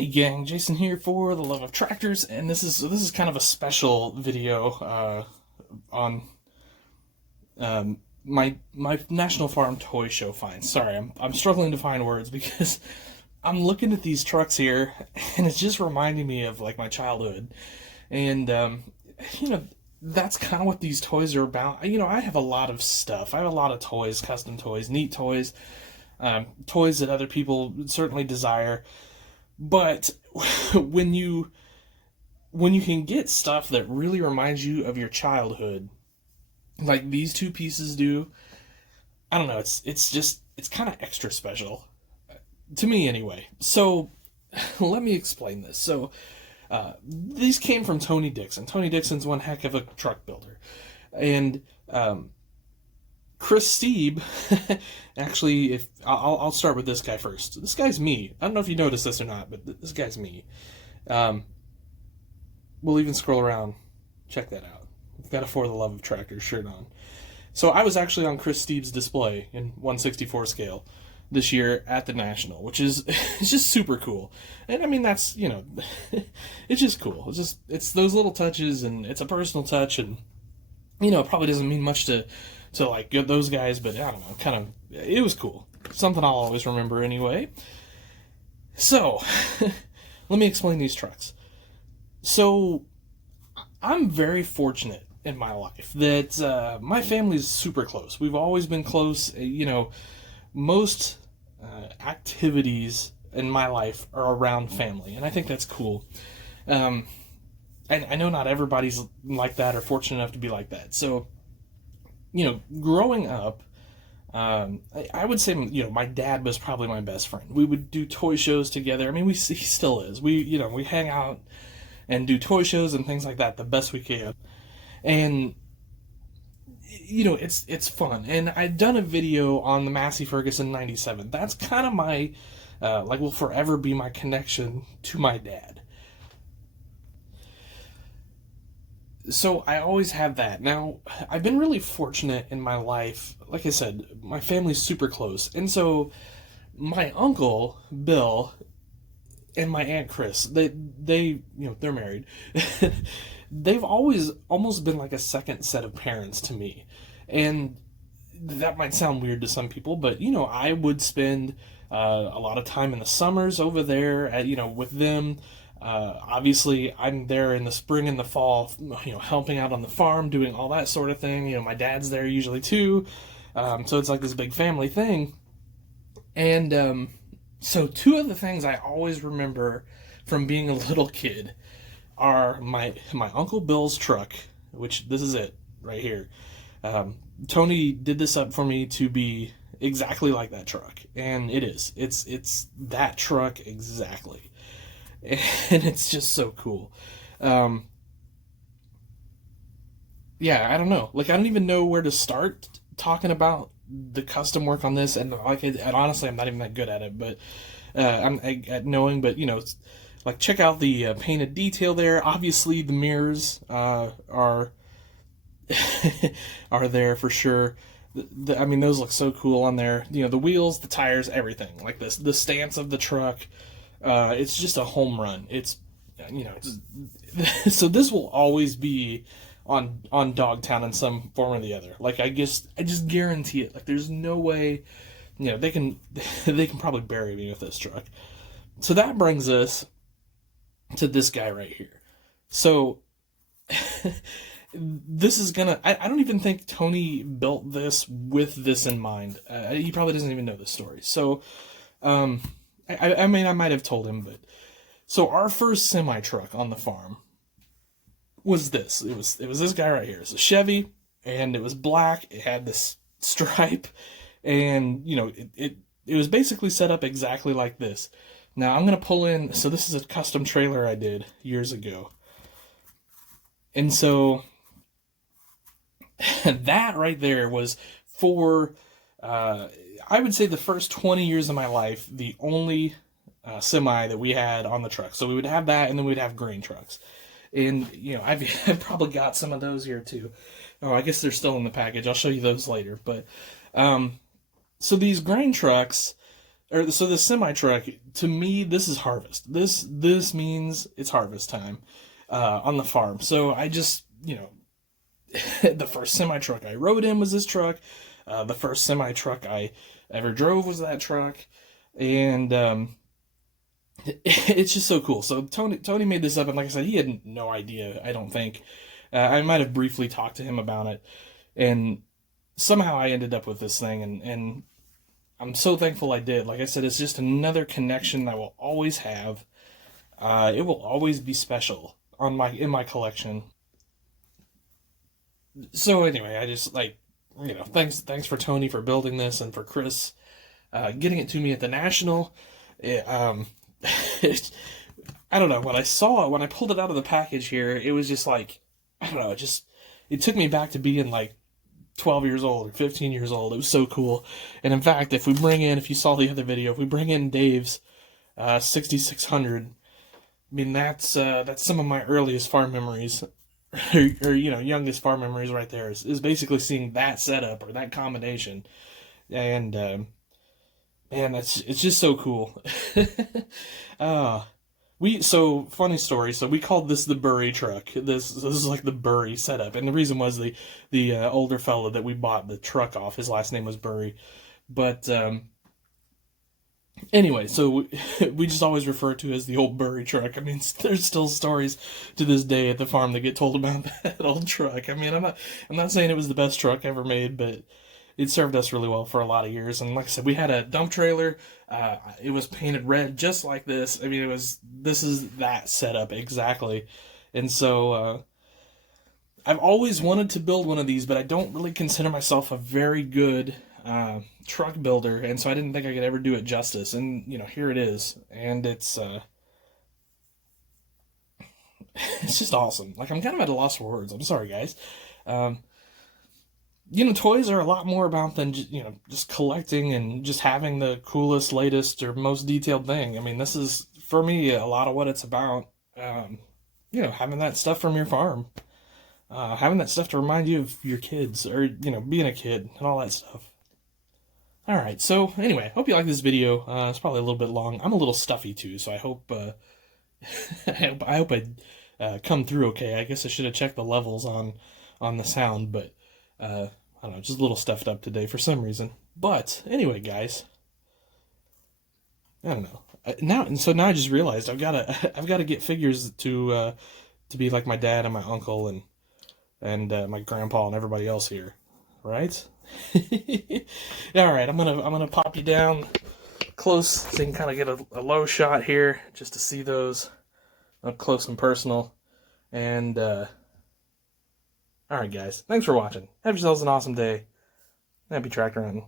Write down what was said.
Hey gang, Jason here for the love of tractors, and this is kind of a special video on my National Farm Toy Show finds. Sorry, I'm struggling to find words because I'm looking at these trucks here, and it's just reminding me of like my childhood, and you know that's kind of what these toys are about. I have a lot of stuff. I have a lot of toys, custom toys, neat toys, toys that other people certainly desire. But when you can get stuff that really reminds you of your childhood, like these two pieces do, I don't know. It's kind of extra special to me anyway. So let me explain this. So these came from Tony Dixon. Tony Dixon's one heck of a truck builder, and Chris Steeb, actually, if I'll start with this guy first. This guy's me. I don't know if you noticed this or not, but this guy's me. We'll even scroll around. Check that out. We've got a For the Love of Tractors shirt on. So I was actually on Chris Steeb's display in 1/64 scale this year at the National, which is it's just super cool. And I mean that's it's just cool. It's those little touches, and it's a personal touch, and it probably doesn't mean much to like get those guys, but I don't know, kind of, it was cool. Something I'll always remember anyway. So, let me explain these trucks. So, I'm very fortunate in my life that my family's super close. We've always been close. Most activities in my life are around family, and I think that's cool. And I know not everybody's like that or fortunate enough to be like that. So, growing up, I would say, my dad was probably my best friend. We would do toy shows together. I mean, he still is. We hang out and do toy shows and things like that the best we can. And, it's fun. And I'd done a video on the Massey Ferguson 97. That's kind of my, will forever be my connection to my dad. So I always have that. Now, I've been really fortunate in my life. Like I said, my family's super close. And so my uncle, Bill, and my Aunt Chris, they're married. They've always almost been like a second set of parents to me. And that might sound weird to some people, but, I would spend a lot of time in the summers over there, with them. Obviously, I'm there in the spring and the fall, helping out on the farm, doing all that sort of thing. My dad's there usually too. So it's like this big family thing. And so two of the things I always remember from being a little kid are my Uncle Bill's truck, which this is it right here. Tony did this up for me to be exactly like that truck. And it is. It's that truck exactly. And it's just so cool. Yeah, I don't know. Like, I don't even know where to start talking about the custom work on this, and and honestly, I'm not even that good at it. But I'm at knowing. But like, check out the painted detail there. Obviously, the mirrors are are there for sure. I mean, those look so cool on there. The wheels, the tires, everything. Like this, the stance of the truck. It's just a home run. It's, so this will always be on Dogtown in some form or the other. Like, I just guarantee it. Like, there's no way, they can probably bury me with this truck. So that brings us to this guy right here. So this is I don't even think Tony built this with this in mind. He probably doesn't even know this story. So, I mean, I might have told him, but so our first semi truck on the farm was this. It was this guy right here. It's a Chevy, and it was black. It had this stripe, and it was basically set up exactly like this. Now I'm gonna pull in. So this is a custom trailer I did years ago, and so that right there was for. I would say the first 20 years of my life, the only semi that we had on the truck. So we would have that, and then we'd have grain trucks. And, I've probably got some of those here too. Oh, I guess they're still in the package. I'll show you those later. But, so these grain trucks, or so the semi truck, to me, this is harvest. This means it's harvest time on the farm. So I just, the first semi truck I rode in was this truck. The first semi truck I ever drove was that truck, and it's just so cool. So Tony made this up, and like I said, he had no idea. I don't think. I might have briefly talked to him about it, and somehow I ended up with this thing, and I'm so thankful I did. Like I said, it's just another connection I will always have. It will always be special in my collection. So anyway, I just thanks for Tony for building this, and for Chris getting it to me at the National. It, I don't know, when I saw it, when I pulled it out of the package here, it was just like, I don't know, it took me back to being like 12 years old or 15 years old. It was so cool. And in fact, if you saw the other video, if we bring in Dave's 6600, I mean, that's some of my earliest farm memories, or youngest farm memories right there, is basically seeing that setup or that combination. And man, it's just so cool. So funny story. So we called this the Burry truck. This is like the Burry setup, and the reason was the older fella that we bought the truck off. His last name was Burry, but anyway, so we just always refer to it as the old Burry truck. I mean, there's still stories to this day at the farm that get told about that old truck. I mean, I'm not saying it was the best truck ever made, but it served us really well for a lot of years. And like I said, we had a dump trailer. It was painted red just like this. I mean, this is that setup exactly. And so I've always wanted to build one of these, but I don't really consider myself a very good truck builder, and so I didn't think I could ever do it justice. And here it is, and it's it's just awesome. Like, I'm kind of at a loss for words. I'm sorry, guys. Toys are a lot more about than just collecting and just having the coolest, latest, or most detailed thing. I mean, this is, for me, a lot of what it's about. Having that stuff from your farm, having that stuff to remind you of your kids, or being a kid and all that stuff. All right, so anyway, hope you like this video. It's probably a little bit long. I'm a little stuffy too, so I hope I hope I come through okay. I guess I should have checked the levels on the sound, but I don't know, just a little stuffed up today for some reason. But anyway, guys, I don't know. Now I just realized I've got to get figures to be like my dad and my uncle and my grandpa and everybody else here, right? All right, I'm gonna pop you down close so you can kind of get a low shot here, just to see those up close and personal. And all right, guys, thanks for watching. Have yourselves an awesome day. Happy tractor hunting.